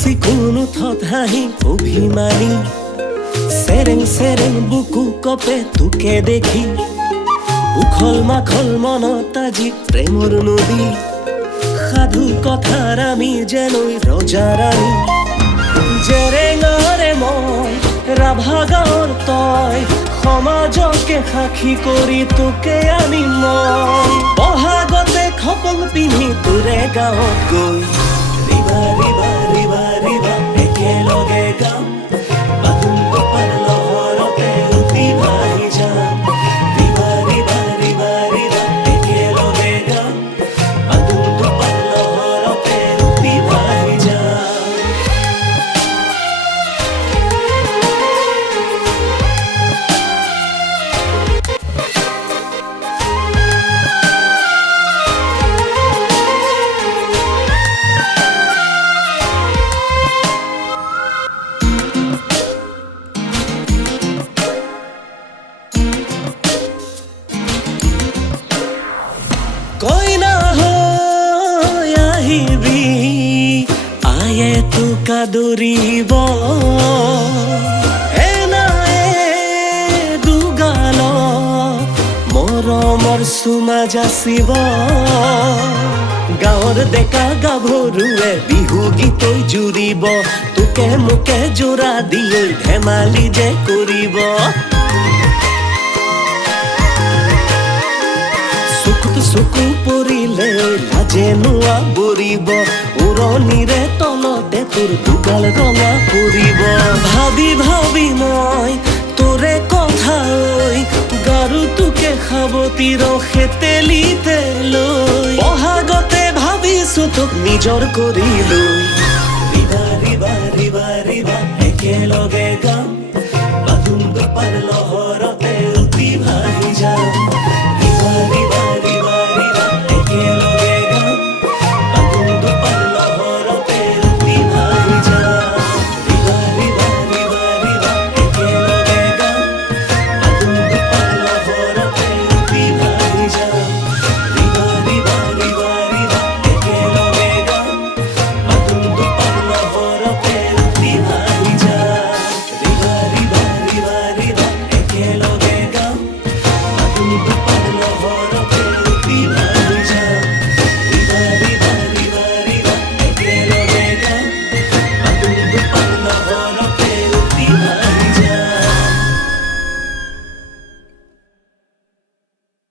চিকুণ উঠত হাঁহি অভিমানী সেৰেং সেৰেং বুকু কপে তোকে দেখি উখল মাখল মনত আজি প্ৰেমৰ নদী সাধু কথাৰ আমি যেনৈ ৰজা ৰাণী জেৰেঙাৰে মই ৰাভা গাঁৱৰ তই সমাজকে সাক্ষী কৰি তোকে আনি মই বহাগতে খপং পিন্ধি তোৰে গাঁৱত গৈ ৰিবা ৰিবা ৰিবা ৰিবা একেলগে গাম বাদুম কপাল লহৰতে উঠি ভাহি যাম ৰিবা ৰিবা ৰিবা ৰিবা একেলগে গাম বাদুম কপাল লহৰতে উঠি ভাহি যাম কইনা হৈ আহিবি আয়ে তোক আদৰিব এনায়ে দুগাল মৰমৰ চুমা যাচিব গাঁৱৰ ডেকা গাভৰুৱে বিহু গীতৈ জুৰিব তোকে মোকে জোৰা দি ধেমালি যে কৰিব চকু পৰিলে লাজে নোৱা বৰিব উৰণিৰে তলতে তোৰ দুগাল ৰঙা পৰিব ভাবি ভাবি মই তোৰে কথা ঐ গাৰু তোকে সাৱতিৰ খেতেলিতে লৈ বহাগতে ভাবিছো তোক নিজৰ কৰি লৈ ৰিবা ৰিবা ৰিবা ৰিবা একেলগে গাম বাদুম কপাল লহৰতে উঠি ভাহি যাম